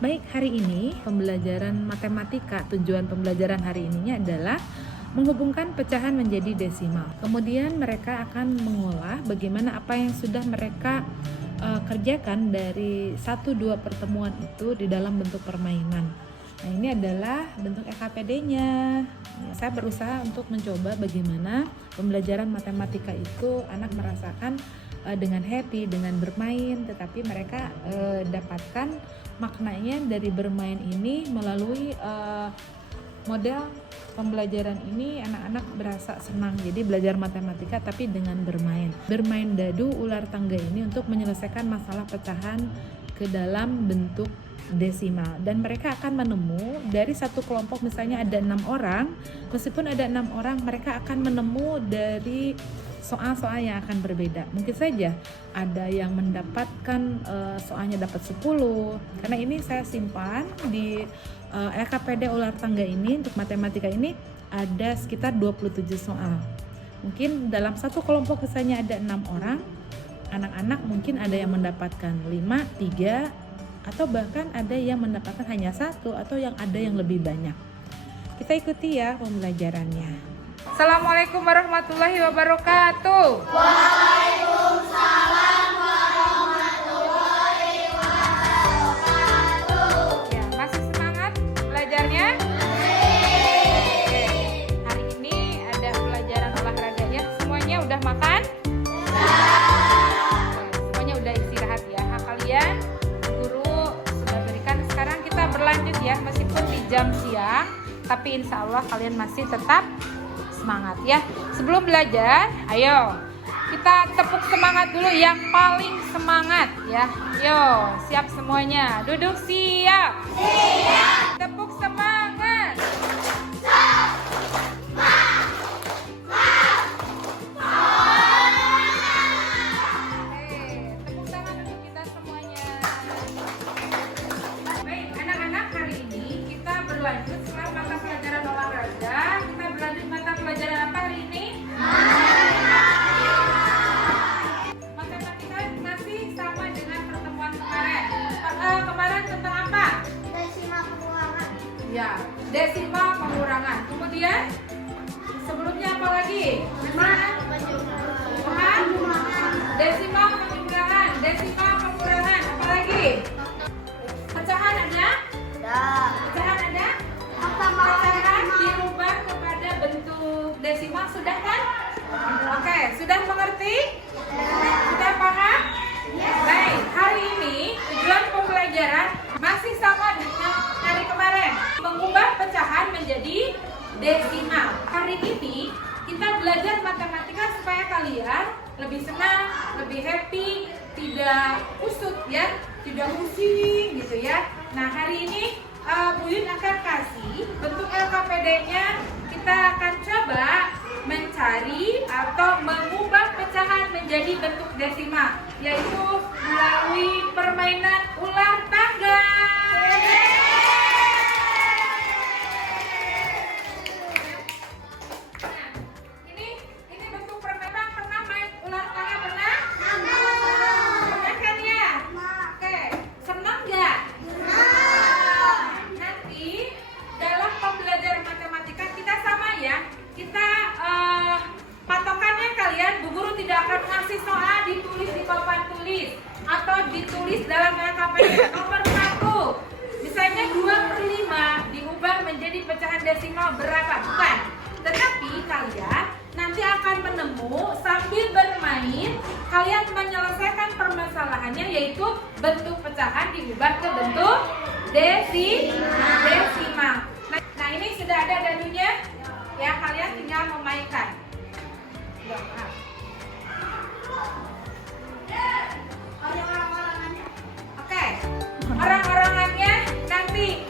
Baik, hari ini pembelajaran matematika, tujuan pembelajaran hari ininya adalah menghubungkan pecahan menjadi desimal. Kemudian mereka akan mengolah bagaimana apa yang sudah mereka kerjakan dari 1-2 pertemuan itu di dalam bentuk permainan. Nah, ini adalah bentuk LKPD-nya. Saya berusaha untuk mencoba bagaimana pembelajaran matematika itu anak merasakan dengan happy, dengan bermain, tetapi mereka dapatkan maknanya dari bermain ini melalui model pembelajaran ini. Anak-anak berasa senang, jadi belajar matematika tapi dengan bermain. Bermain dadu ular tangga ini untuk menyelesaikan masalah pecahan ke dalam bentuk desimal, dan mereka akan menemu dari satu kelompok, misalnya ada 6 orang, meskipun ada 6 orang mereka akan menemu dari soal-soal yang akan berbeda. Mungkin saja ada yang mendapatkan soalnya dapat 10, karena ini saya simpan di LKPD ular tangga ini. Untuk matematika ini ada sekitar 27 soal. Mungkin dalam satu kelompok misalnya ada 6 orang, anak-anak mungkin ada yang mendapatkan 5, 3, atau bahkan ada yang mendapatkan hanya 1, atau yang ada yang lebih banyak. Kita ikuti ya pembelajarannya. Assalamualaikum warahmatullahi wabarakatuh. Waalaikumsalam warahmatullahi wabarakatuh. Ya, masih semangat belajarnya? Hari ini ada pelajaran olahraga ya. Semuanya udah makan? Semuanya udah istirahat ya. Kalian guru sudah berikan. Sekarang kita berlanjut ya, meskipun di jam siang, tapi insya Allah kalian masih tetap semangat ya. Sebelum belajar, ayo kita tepuk semangat dulu yang paling semangat ya. Yo, siap semuanya. Duduk siap. Siap. Tepuk semangat. Tepuk tangan untuk kita semuanya. Baik, anak-anak, hari ini kita berlanjut setelah mata pelajaran olahraga. Kita berlanjut mata pelajaran apa hari ini? Matematika masih sama dengan pertemuan kemarin. Kemarin tentang apa? Desimal pengulangan. Ya, desimal pengurangan. Kemudian sebelumnya apa lagi? Desimal penjumlahan, desimal pengurangan. Apa lagi? Pecahan ada? Pecahan ada? Pecahan dirubah kepada bentuk desimal, sudah kan? Oke, sudah mengerti? Sudah paham? Baik, hari ini tujuan pembelajaran masih sama dengan hari kemarin, mengubah pecahan menjadi desimal. Hari ini kita belajar matematika supaya kalian lebih senang, lebih happy, tidak kusut ya, tidak pusing gitu ya. Nah, hari ini Bu Yun akan kasih bentuk LKPD-nya. Kita akan coba mencari atau mengubah pecahan menjadi bentuk desimal, yaitu melalui permainan ular tangga. Nah, ini bentuk permainan. Pernah main ular tangga? Pernah? Pernah kan ya? Oke, senang nggak? Nanti dalam pembelajaran matematika kita sama ya. Kita patokannya kalian, Bu Guru tidak akan ngasih soal ditulis di papan tulis atau ditulis dalam LKPD nomor 1. Misalnya 2/5 diubah menjadi pecahan desimal berapa? Bukan. Tetapi kalian nanti akan menemu sambil bermain, kalian menyelesaikan permasalahannya, yaitu bentuk pecahan diubah ke bentuk desimal. Nah, ini sudah ada dadunya ya, kalian tinggal memainkan. Oke, orang-orangannya nanti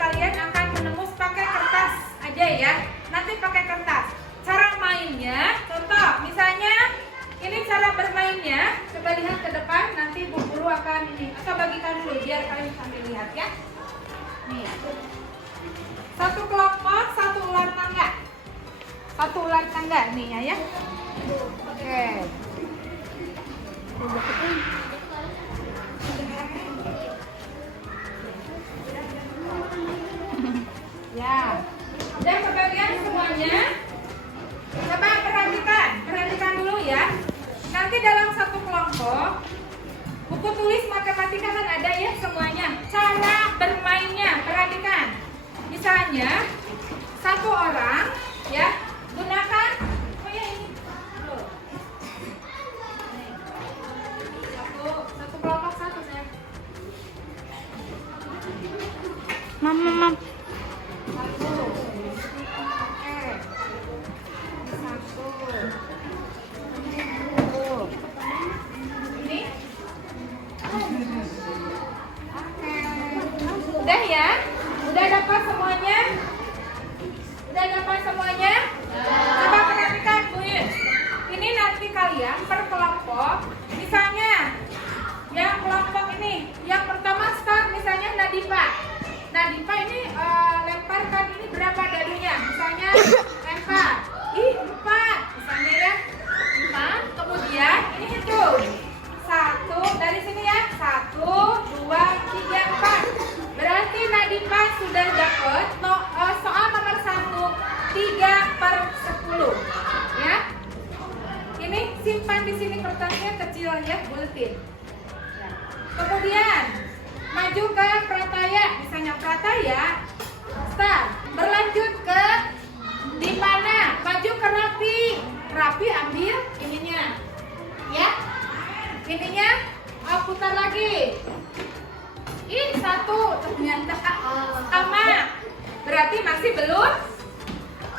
kalian akan menemus pakai kertas aja ya. Nanti pakai kertas. Cara mainnya, contoh misalnya ini cara bermainnya. Coba lihat ke depan, nanti Bu Guru akan ini. Atau bagikan dulu biar kalian sambil lihat ya. Nih, satu kelompok, satu ular tangga. Satu ular tangga nih ya. Oke. kelompok, buku tulis matematika kan ada ya semuanya. Cara bermainnya, perhatikan. Misalnya, satu orang ya gunakan Tuh. Satu kelompok satu saya. Mam. Satu. Oke. Satu. Ini. Oke. Udah ya? Udah dapat semuanya? Udah dapat semuanya? Coba perhatikan Bu Yun. Ini nanti kalian per kelompok. Misalnya yang kelompok ini, yang pertama start misalnya Nadifa. Nadifa ini lemparkan ini berapa dadunya? Misalnya lempar. 4 misalnya ya. 4. Kemudian ini hitung. 1 dari sini ya. 1, 2, 3, 4. Berarti Nadifa sudah dapat soal nomor 1 3/10 ya. Ini simpan di sini kertasnya kecil ya, buletin. Ya. Kemudian maju ke Prataya, misalnya Prataya, start. Berlanjut ke di mana? Maju ke Rapi. Rapi ambil ininya, ya. Ininya putar lagi. Ini 1 ternyata sama. Berarti masih belum.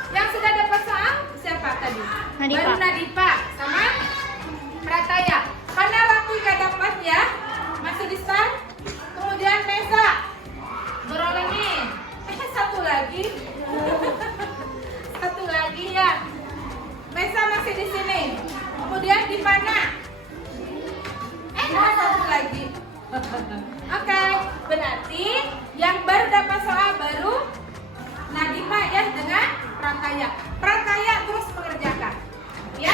Yang sudah dapat soal siapa tadi? Nadifa. Baru Nadifa sama Prataya. Karena Rapi gak dapat ya, masih di start. Kemudian Mesa berolengin. Satu lagi. Satu lagi ya. Mesa masih di sini. Kemudian di mana? Satu lagi. Oke, berarti yang baru dapat soal baru Nadifa ya dengan Prataya. Prataya terus mengerjakan. Ya.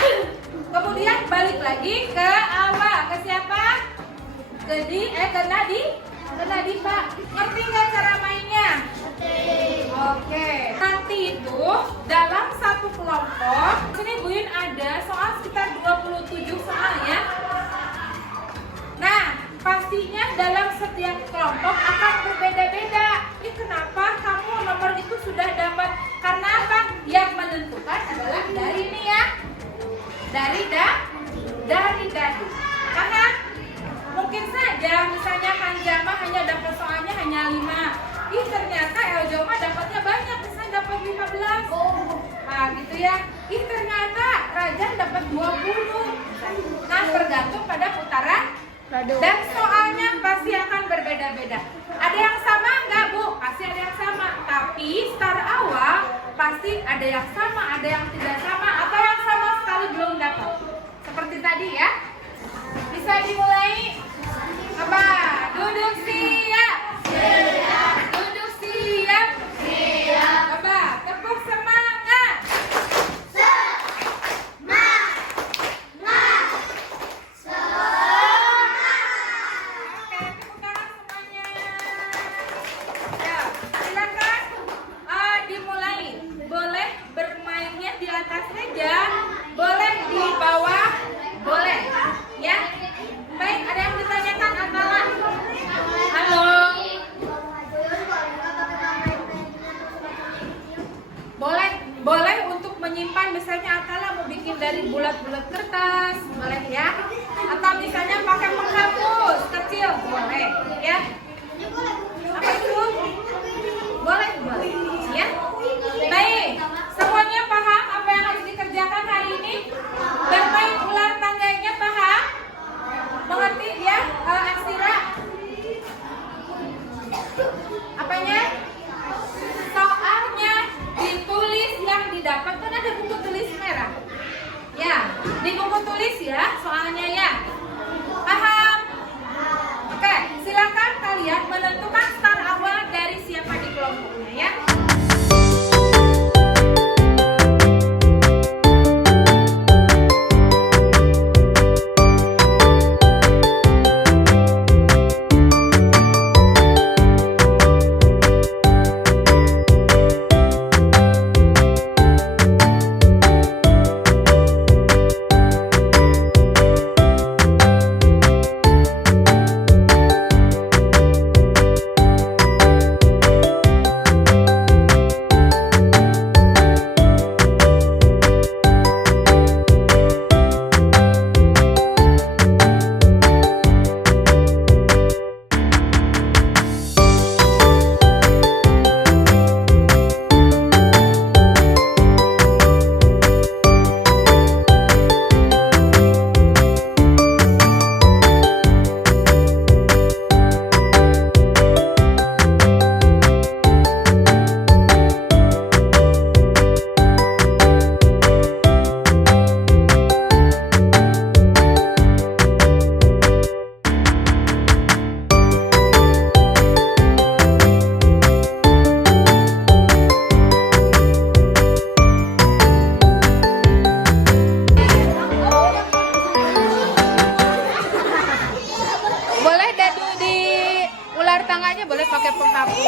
Kemudian balik lagi ke awal. Ke siapa? Ke Nadifa. Ngerti nggak cara mainnya? Oke. Nanti itu dalam satu kelompok, sini Bu Yun ada soal sekitar 27 soal ya. Nah, pastinya dalam setiap kelompok akan berbeda-beda. Ini kenapa kamu nomor itu sudah dapat? Karena apa? Yang menentukan adalah dari ini ya. Dari dadu. Karena mungkin saja misalnya Hanjama hanya dapat soalnya hanya 5. Ternyata Eljoma dapatnya banyak, misalnya dapat 15. Nah, gitu ya. Ternyata Rajan dapat 20. Nah, tergantung pada putaran. Dan soalnya pasti akan berbeda-beda. Ada yang sama enggak Bu? Pasti ada yang sama. Tapi start awal pasti ada yang sama, ada yang tidak sama, atau yang sama sekali belum dapat. Seperti tadi ya. Bisa dimulai. Apa? Duduk siap. Duduk siap. Apa? Tepuk semangat. Boleh untuk menyimpan misalnya Akala mau bikin dari bulat-bulat kertas, boleh ya. Atau misalnya pakai penghapus kecil, boleh ya. Apa itu? Boleh ya. Baik, semuanya paham apa yang harus dikerjakan hari ini? Bermain ular tangganya paham? Mengerti ya, Aksira? Apanya? Soalnya ditulis yang didapat kan ada buku tulis merah. Ya, di buku tulis ya soalnya ya. Paham? Oke, silakan kalian menentukan tangannya boleh pakai penghapus.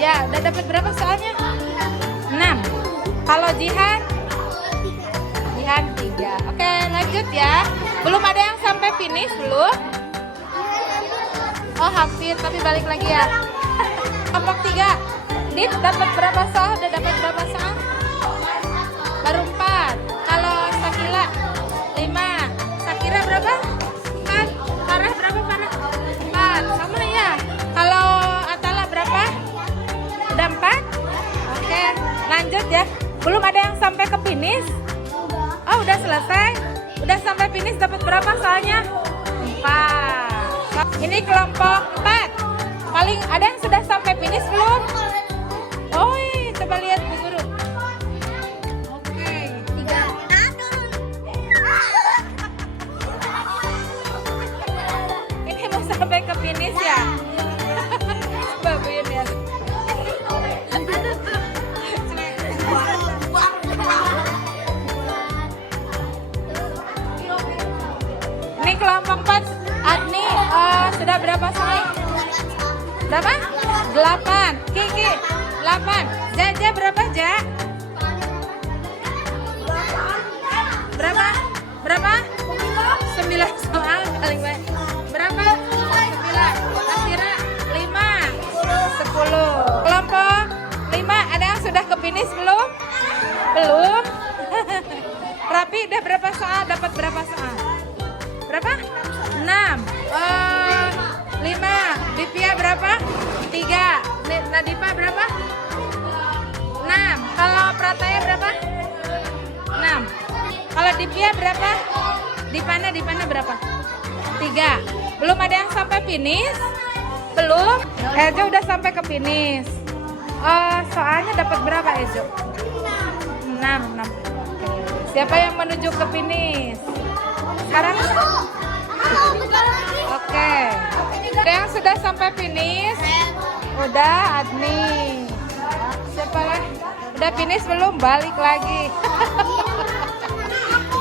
Ya, udah dapat berapa soalnya? 6. Kalau Jihan? Jihan 3. Oke, lanjut ya. Belum ada yang sampai finish belum? Oh, hampir, tapi balik lagi ya. Kelompok 3. Dit dapat berapa soal? Udah dapat berapa soal? Baru 4. Kalau Sakila 5. Sakira berapa? 4. Farah berapa, Farah? 4. Sama ya. Kalau Atala berapa? Udah 4? Oke, lanjut ya. Belum ada yang sampai ke finish? Oh, udah selesai? Udah sampai finish dapat berapa soalnya? 4. Ini kelompok 4. Paling ada yang sudah sampai finish belum? Oh, coba lihat Bu Guru. Oke, 3. Ini mau sampai ke finish ya? Coba Bu Yun ya. Ini kelompok 4, Adni sudah berapa soal? Berapa? 8. Kiki 8. Jaja berapa, Ja? Berapa? Berapa? 9 soal paling banyak. Berapa? 9. Akhirnya 5. 10. Kelompok 5 ada yang sudah ke finish belum? Belum. Rapi udah berapa soal? Dapat berapa soal? Berapa? 6. 5. Divya berapa? 3. Nadifa berapa? 6. Kalau Prataya berapa? 6. Kalau Divya berapa? Dipana berapa? 3. Belum ada yang sampai finish? Belum? Ejo udah sampai ke finish. Soalnya dapat berapa Ejo? 6. Oke. Siapa yang menuju ke finish? Sekarang? Oke. Ada yang sudah sampai finish? Udah, Adni. Siapa lagi? Udah finish belum? Balik lagi.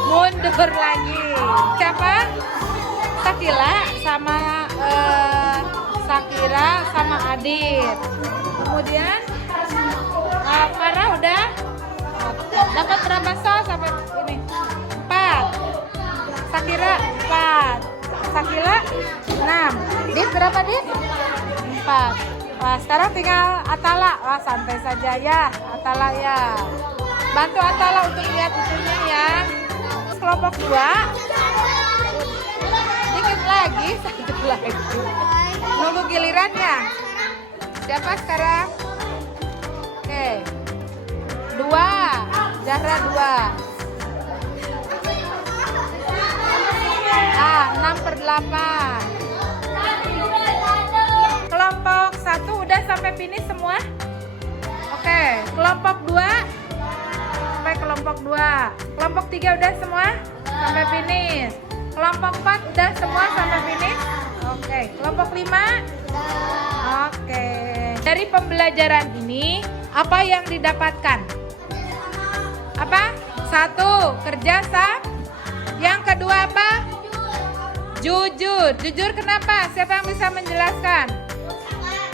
Mundur lagi. Siapa? Sakila sama Sakira sama Adit. Kemudian Farah udah dapat berapa soal sampai ini? 4. Sakira 4. Sakila 6. Dit berapa, Dit? 4. Wah, sekarang tinggal Atala. Wah, santai saja ya, Atala ya. Bantu Atala untuk lihat itunya ya. Kelompok 2. Dikit lagi, satu lagi. Nunggu giliran ya. Siapa sekarang? Oke. 2. Zahra 2. 6/8. Kelompok 1 udah sampai finish semua? Oke, kelompok 2 sampai kelompok 2. Kelompok 3 udah semua sampai finish. Kelompok 4 udah semua sampai finish? Oke, kelompok 5? Oke. Dari pembelajaran ini apa yang didapatkan? Apa? 1. Kerja sama. Yang kedua apa? Jujur. Jujur kenapa? Siapa yang bisa menjelaskan? Sabar.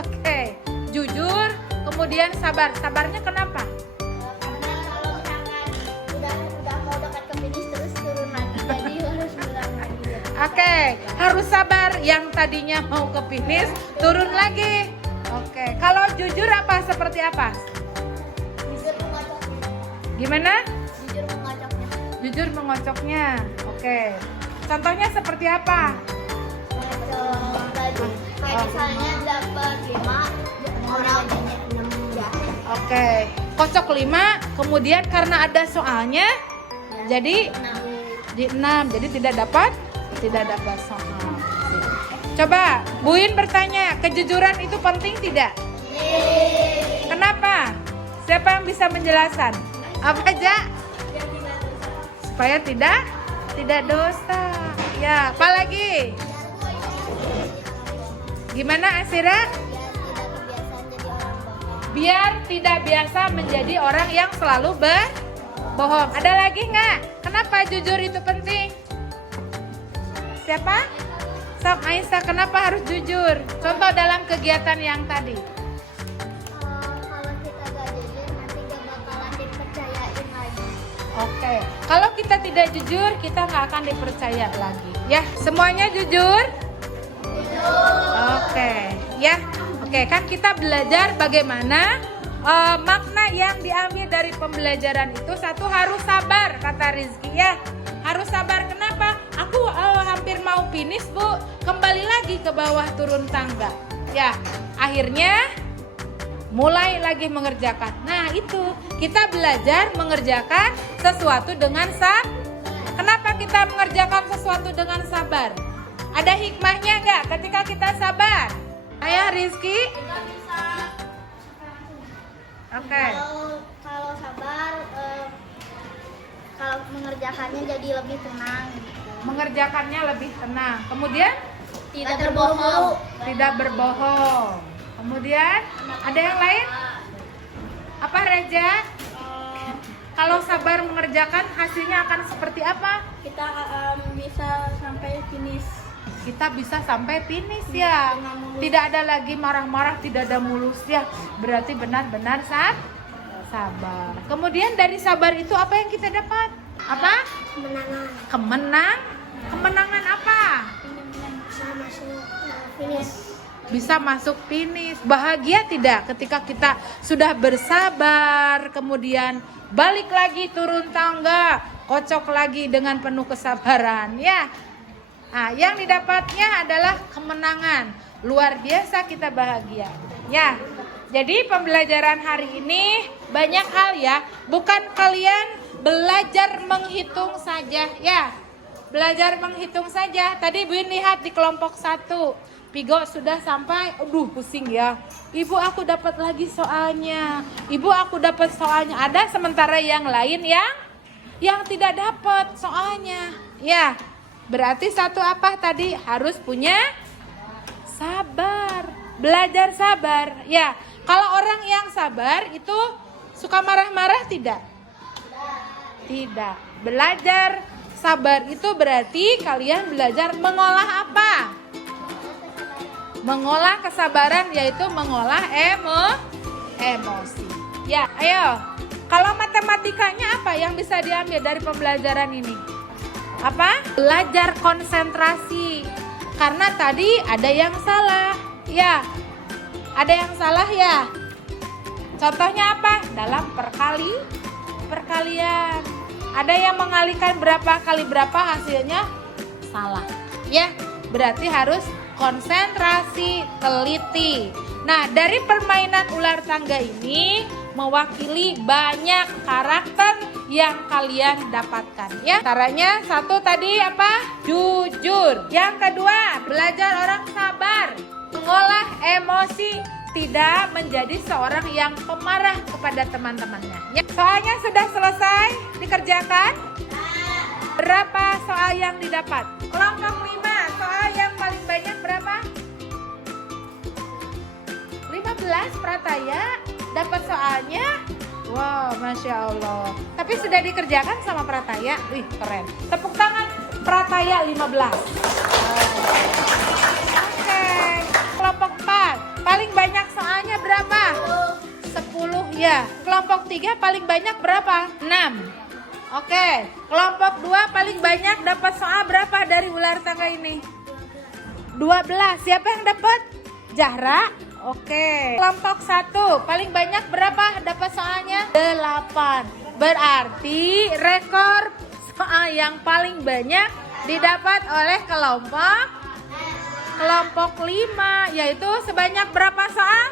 Oke. Jujur, kemudian sabar. Sabarnya kenapa? Karena kalau misalkan udah mau dekat ke finish terus turun lagi, jadi harus ulang lagi. Oke, harus sabar. Yang tadinya mau ke finish, turun lagi. Oke, kalau jujur apa? Seperti apa? Jujur mengocoknya. Gimana? Jujur mengocoknya. Jujur mengocoknya. Oke. Contohnya seperti apa? Ngocok tadi. Kayak misalnya dapat 5, orang 6 ya. Oke. Kocok 5, kemudian karena ada soalnya, jadi 6. di 6. Jadi tidak dapat soal. Coba, Buin bertanya, kejujuran itu penting tidak? Kenapa? Siapa yang bisa menjelaskan? Apa aja? Supaya tidak dosa. Ya, apalagi? Gimana Asira? Biar tidak biasa menjadi orang yang selalu berbohong. Ada lagi nggak? Kenapa jujur itu penting? Siapa? Sok Aisyah, kenapa harus jujur? Contoh dalam kegiatan yang tadi. Kalau kita gak jujur nanti gak bakalan dipercayain lagi. Oke, kalau kita tidak jujur, kita nggak akan dipercaya lagi. Ya, semuanya jujur? Oke, ya. Oke, kan kita belajar bagaimana makna yang diambil dari pembelajaran itu. Satu, harus sabar, kata Rizky ya. Harus sabar, kenapa? Aku hampir mau finish, Bu. Kembali lagi ke bawah turun tangga. Ya, akhirnya mulai lagi mengerjakan. Nah, itu kita belajar mengerjakan sesuatu dengan sabar. Kenapa kita mengerjakan sesuatu dengan sabar? Ada hikmahnya nggak ketika kita sabar? Ayo Rizky. Kita bisa Oke. kalau sabar kalau mengerjakannya jadi lebih tenang gitu. Mengerjakannya lebih tenang. Kemudian Tidak terburu-buru. tidak berbohong. Kemudian ada yang lain? Apa Reja? Kalau sabar mengerjakan hasilnya akan seperti apa? Kita bisa sampai finish. Kita bisa sampai finish ya. Tidak ada lagi marah-marah, tidak ada mulus ya. Berarti benar-benar sabar. Kemudian dari sabar itu apa yang kita dapat? Apa? Kemenangan. Kemenangan apa? Bisa masuk finish. Bisa masuk finish. Bahagia tidak ketika kita sudah bersabar, kemudian balik lagi turun tangga, kocok lagi dengan penuh kesabaran ya. Nah, yang didapatnya adalah kemenangan. Luar biasa kita bahagia. Ya. Jadi pembelajaran hari ini banyak hal ya. Bukan kalian belajar menghitung saja ya. Belajar menghitung saja. Tadi Bu lihat di kelompok 1. Pigo sudah sampai. Aduh pusing ya. Ibu aku dapat lagi soalnya. Ibu aku dapat soalnya. Ada sementara yang lain yang tidak dapat soalnya. Ya. Berarti satu apa tadi? Harus punya sabar. Belajar sabar. Ya. Kalau orang yang sabar itu suka marah-marah tidak? Tidak. Belajar sabar itu berarti kalian belajar mengolah apa? Mengolah kesabaran, yaitu mengolah emosi. Ya, ayo. Kalau matematikanya apa yang bisa diambil dari pembelajaran ini? Apa? Belajar konsentrasi. Karena tadi ada yang salah. Ya. Ada yang salah ya? Contohnya apa? Dalam perkalian. Ada yang mengalihkan berapa kali berapa hasilnya salah. Ya, berarti harus konsentrasi, teliti. Nah, dari permainan ular tangga ini mewakili banyak karakter yang kalian dapatkan ya. Caranya satu tadi apa? Jujur. Yang kedua, belajar orang sabar, mengolah emosi, tidak menjadi seorang yang pemarah kepada teman-temannya. Ya. Soalnya sudah selesai dikerjakan? Berapa soal yang didapat? Kelompok 5, soal yang paling banyak berapa? 15 Prataya dapat soalnya. Wow, Masya Allah. Tapi sudah dikerjakan sama Prataya. Wih, keren. Tepuk tangan Prataya 15. Oke. Kelompok 4 paling banyak soalnya berapa? 10 ya. Kelompok 3 paling banyak berapa? 6. Oke. Kelompok 2 paling banyak dapat soal berapa dari ular tangga ini? 12. Siapa yang dapat? Zahra. Oke. Kelompok 1 paling banyak berapa dapat soalnya? 8. Berarti rekor soal yang paling banyak didapat oleh kelompok 5, yaitu sebanyak berapa soal?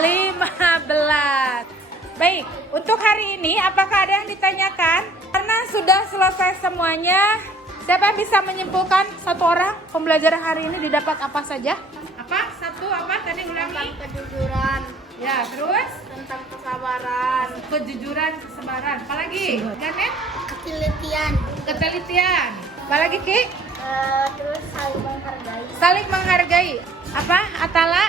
15. Baik, untuk hari ini apakah ada yang ditanyakan? Karena sudah selesai semuanya, siapa yang bisa menyimpulkan satu orang pembelajaran hari ini didapat apa saja? Apa? Satu apa? Tadi ulangi. Tentang kejujuran, Ya, terus tentang kesabaran, kejujuran, kesabaran. Apalagi? Ganet? ketelitian, Ketelitian. Apalagi, Ki? terus saling menghargai, Saling menghargai. Apa? Atala?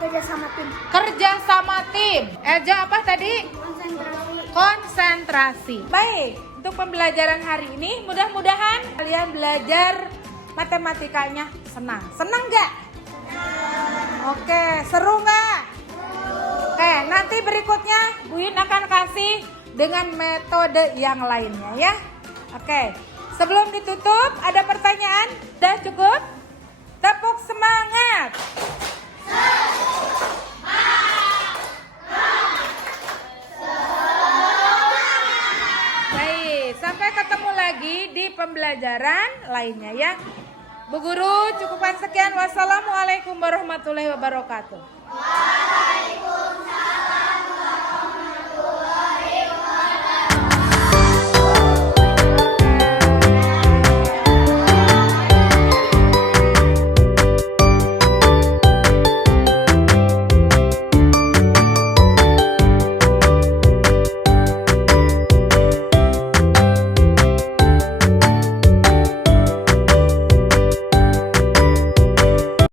kerja sama tim, Kerja sama tim. Eja apa tadi? konsentrasi. Konsentrasi. Baik, untuk pembelajaran hari ini mudah-mudahan kalian belajar matematikanya senang. Senang nggak? Oke, seru nggak? Oke, nanti berikutnya Buin akan kasih dengan metode yang lainnya ya. Oke, sebelum ditutup ada pertanyaan? Udah cukup? Tepuk semangat. Baik, sampai ketemu lagi di pembelajaran lainnya ya. Bu Guru, cukupkan sekian. Wassalamualaikum warahmatullahi wabarakatuh.